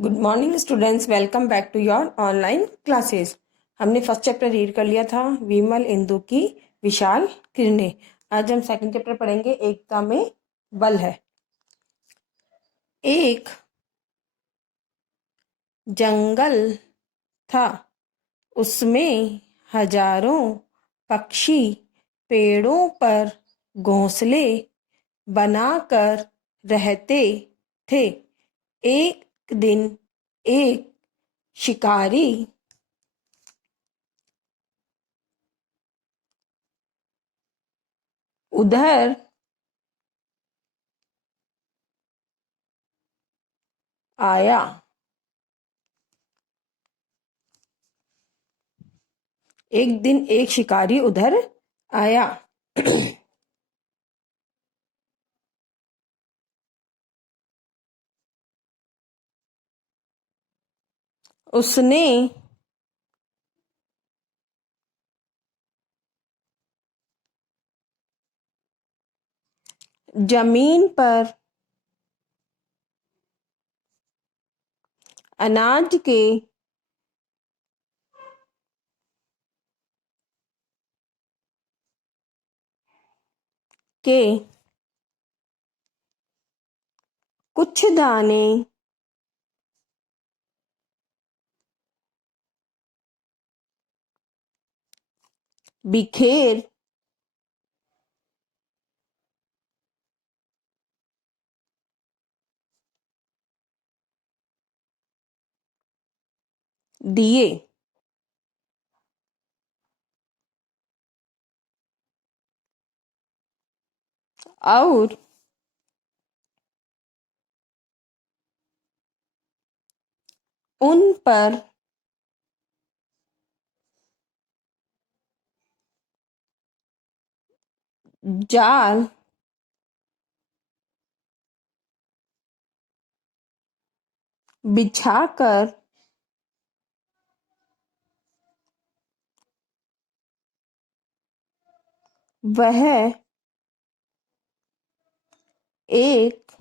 Good morning students, welcome back to your online classes. हमने first chapter read कर लिया था, विमल इंदु की विशाल किरणें। आज हम सेकंड चैप्टर पढ़ेंगे, एकता में बल है। एक जंगल था, उसमें हजारों पक्षी पेड़ों पर घोंसले बनाकर रहते थे। एक दिन एक शिकारी उधर आया। एक दिन एक शिकारी उधर आया। उसने जमीन पर अनाज के कुछ दाने बिखेर दिए। और उन पर जाल बिछाकर वह एक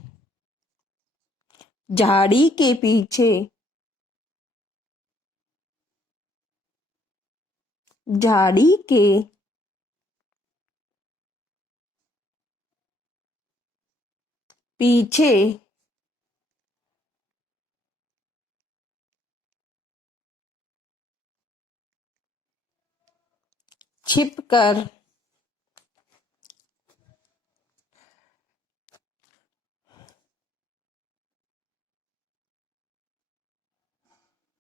झाड़ी के पीछे झाड़ी के पीछे छिपकर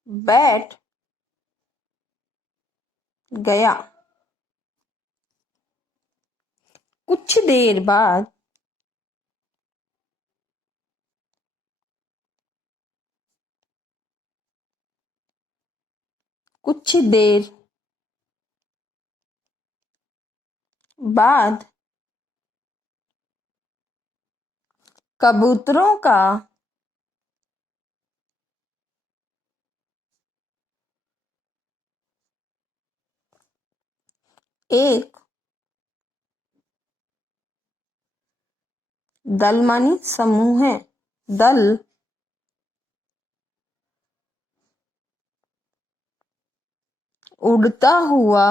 बैठ गया। कुछ देर बाद कुछ देर बाद कबूतरों का एक दल मानी समूह है, दल उड़ता हुआ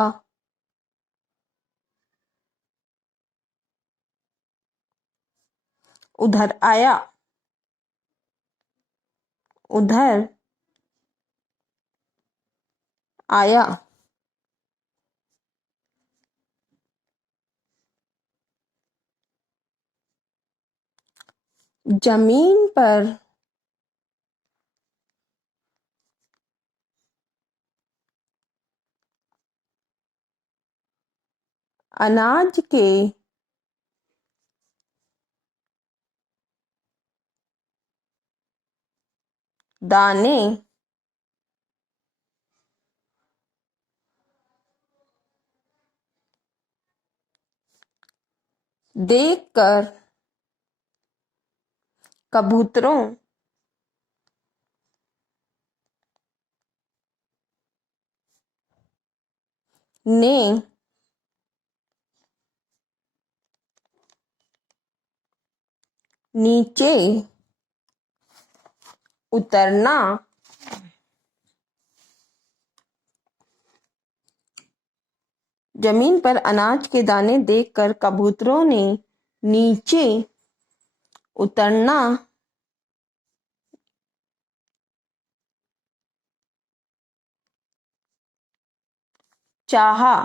उधर आया। उधर आया। जमीन पर अनाज के दाने देखकर कबूतरों ने नीचे उतरना, जमीन पर अनाज के दाने देखकर कबूतरों ने नीचे उतरना चाहा।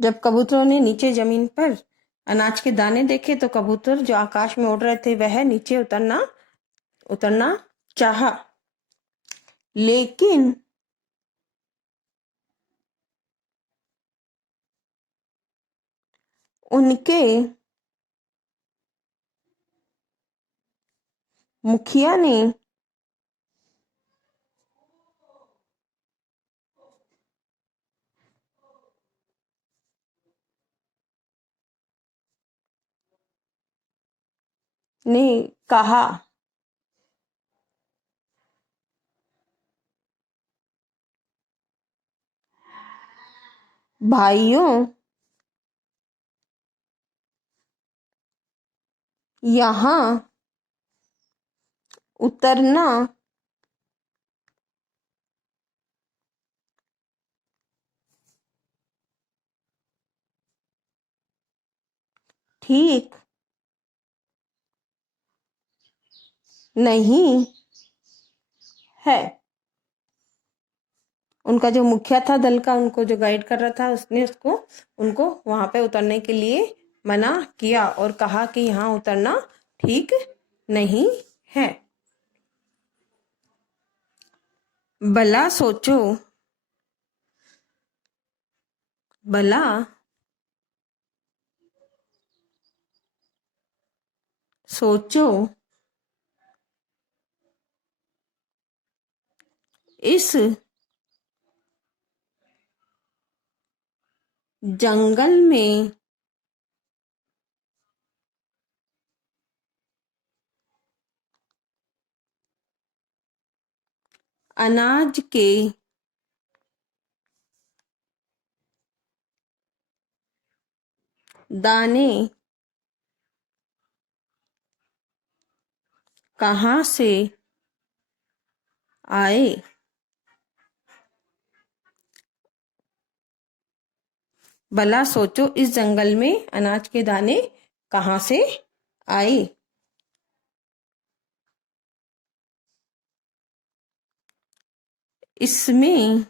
जब कबूतरों ने नीचे जमीन पर अनाज के दाने देखे तो कबूतर जो आकाश में उड़ रहे थे वह नीचे उतरना चाहा, लेकिन उनके मुखिया ने कहा, भाइयों, यहाँ उतरना ठीक नहीं है। उनका जो मुखिया था दल का, उनको जो गाइड कर रहा था, उसने उनको वहां पे उतरने के लिए मना किया और कहा कि यहाँ उतरना ठीक नहीं है। भला सोचो, भला सोचो, इस जंगल में अनाज के दाने कहाँ से आए? भला सोचो, इस जंगल में अनाज के दाने कहाँ से आए? इसमें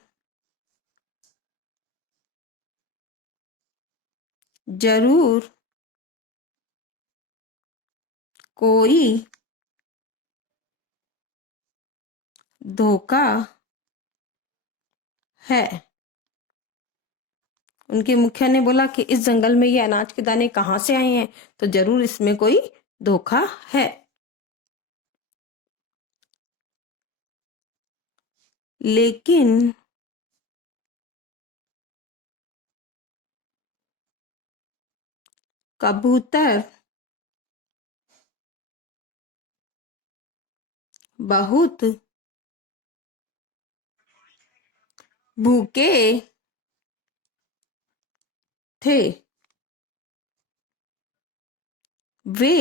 जरूर कोई धोखा है। उनके मुखिया ने बोला कि इस जंगल में ये अनाज के दाने कहाँ से आए हैं, तो जरूर इसमें कोई धोखा है। लेकिन कबूतर बहुत भूखे थे। वे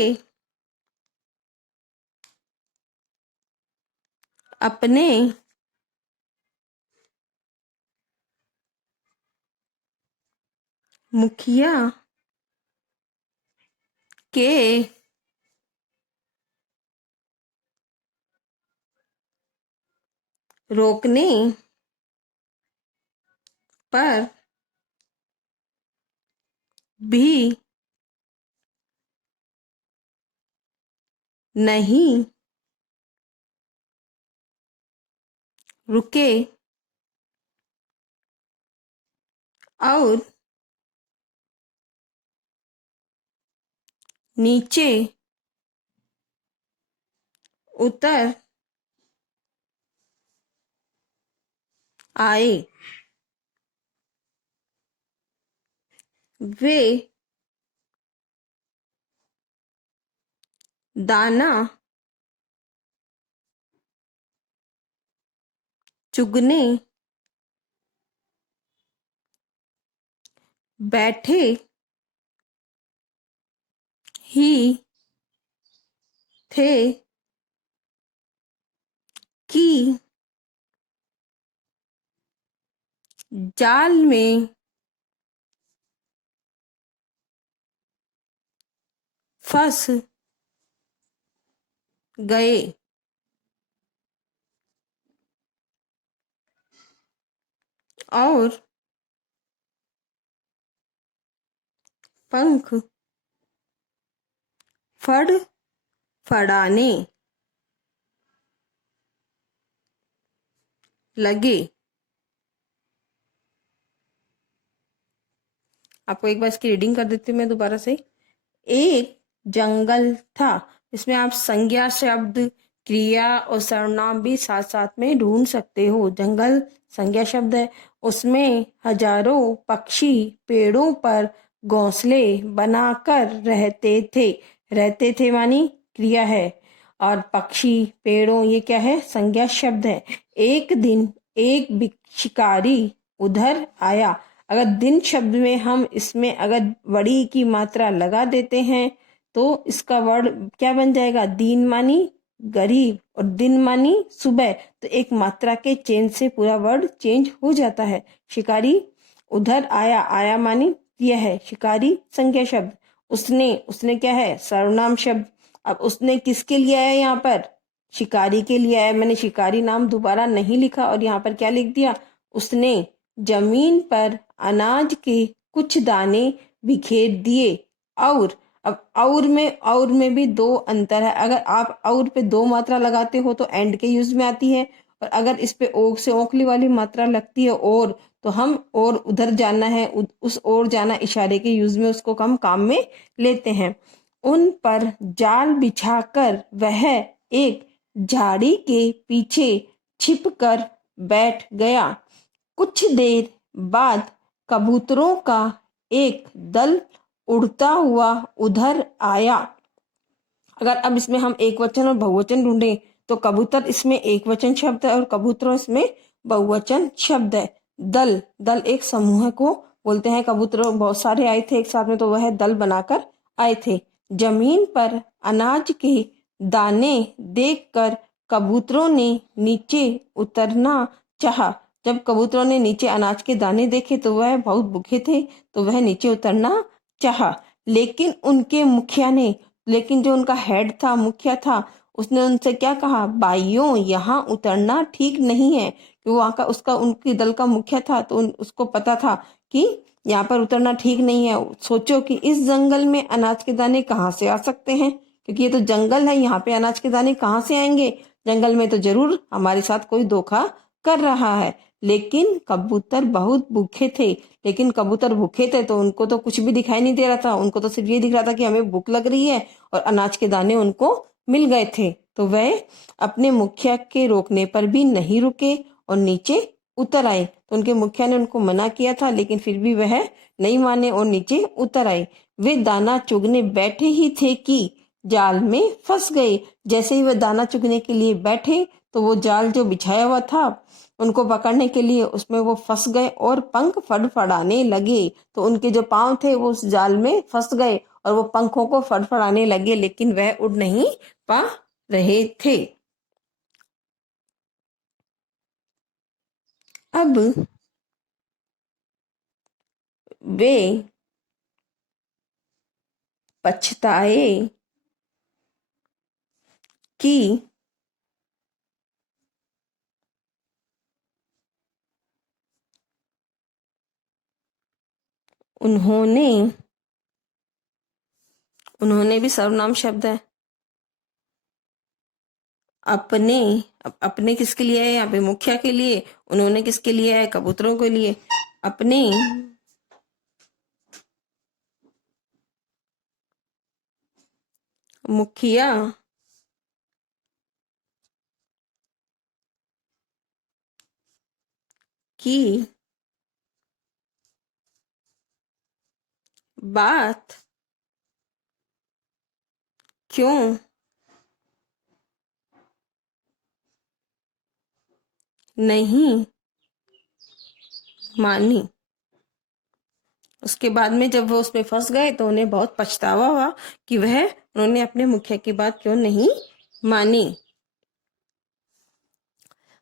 अपने मुखिया के रोकने पर भी नहीं रुके और नीचे उतर आए। वे दाना चुगने बैठे ही थे कि जाल में फंस गए। और पंख फड़फड़ाने लगे। आपको एक बार इसकी रीडिंग कर देती हूँ मैं दोबारा से। एक जंगल था। इसमें आप संज्ञा शब्द, क्रिया और सर्वनाम भी साथ साथ में ढूंढ सकते हो। जंगल संज्ञा शब्द है। उसमें हजारों पक्षी पेड़ों पर घोंसले बनाकर रहते थे मानी क्रिया है। और पक्षी पेड़ों ये क्या है? संज्ञा शब्द है। एक दिन एक शिकारी उधर आया। अगर दिन शब्द में हम इसमें अगर बड़ी की मात्रा लगा देते हैं तो इसका वर्ड क्या बन जाएगा? दीन मानी गरीब और दिन मानी सुबह। तो एक मात्रा के चेंज से पूरा वर्ड चेंज हो जाता है। शिकारी उधर आया। आया मानी यह है। शिकारी संज्ञा शब्द। उसने क्या है? सर्वनाम शब्द। अब उसने किसके लिए आया? यहाँ पर शिकारी के लिए आया। मैंने शिकारी नाम दोबारा नहीं लिखा और यहाँ पर क्या लिख दिया? उसने जमीन पर अनाज के कुछ दाने बिखेर दिए। और अब और में भी दो अंतर है। अगर आप और पे दो मात्रा लगाते हो तो एंड के यूज में आती है। और अगर इस पे ओक से ओखली वाली मात्रा लगती है और, तो हम और उधर जाना है, उस ओर जाना इशारे के यूज में उसको हम काम में लेते हैं। उन पर जाल बिछाकर वह एक झाड़ी के पीछे छिप कर बैठ गया। कुछ देर बाद कबूतरों का एक दल उड़ता हुआ उधर आया। अगर अब इसमें हम एक वचन और बहुवचन ढूंढें तो कबूतर इसमें एक वचन शब्द है और कबूतरों इसमें बहुवचन शब्द है। दल एक समूह को बोलते हैं। कबूतरों बहुत सारे आए थे एक साथ में तो वह दल बनाकर आए थे। जमीन पर अनाज के दाने देखकर कबूतरों ने नीचे उतरना चाहा। जब कबूतरों ने नीचे अनाज के दाने देखे तो वह बहुत भूखे थे तो वह नीचे उतरना चाहा। लेकिन जो उनका हेड था, मुखिया था, उसने उनसे क्या कहा? भाइयों यहाँ उतरना ठीक नहीं है। कि वहाँ का उसका उनके दल का मुखिया था तो उसको पता था कि यहाँ पर उतरना ठीक नहीं है। सोचो कि इस जंगल में अनाज के दाने कहाँ से आ सकते हैं? क्योंकि ये तो जंगल है, यहाँ पे अनाज के दाने कहाँ से आएंगे? जंगल में तो जरूर हमारे साथ कोई धोखा कर रहा है। लेकिन कबूतर बहुत भूखे थे। लेकिन कबूतर भूखे थे तो उनको तो कुछ भी दिखाई नहीं दे रहा था। उनको तो सिर्फ ये दिख रहा था कि हमें भूख लग रही है और अनाज के दाने उनको मिल गए थे। तो वह अपने मुखिया के रोकने पर भी नहीं रुके और नीचे उतर आए। तो उनके मुखिया ने उनको मना किया था लेकिन फिर भी वह नहीं माने और नीचे उतर आए। वे दाना चुगने बैठे ही थे कि जाल में फंस गए। जैसे ही वे दाना चुगने के लिए बैठे तो वो जाल जो बिछाया हुआ था उनको पकड़ने के लिए उसमें वो फंस गए और पंख फड़फड़ाने लगे। तो उनके जो पांव थे वो उस जाल में फंस गए और वो पंखों को फड़फड़ाने लगे लेकिन वह उड़ नहीं पा रहे थे। अब वे पछताए कि उन्होंने उन्होंने भी सर्वनाम शब्द है। अपने अपने किसके लिए है? यहाँ पे मुखिया के लिए। उन्होंने किसके लिए है? कबूतरों के लिए। अपने मुखिया की बात क्यों नहीं मानी? उसके बाद में जब वो उसमें फंस गए तो उन्हें बहुत पछतावा हुआ कि वह उन्होंने अपने मुखिया की बात क्यों नहीं मानी।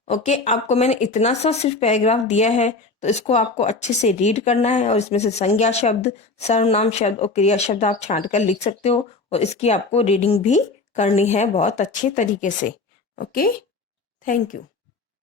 ओके, आपको मैंने इतना सा सिर्फ पैराग्राफ दिया है, तो इसको आपको अच्छे से रीड करना है और इसमें से संज्ञा शब्द, सर्वनाम शब्द और क्रिया शब्द आप छांट कर लिख सकते हो और इसकी आपको रीडिंग भी करनी है बहुत अच्छे तरीके से। Okay, thank you.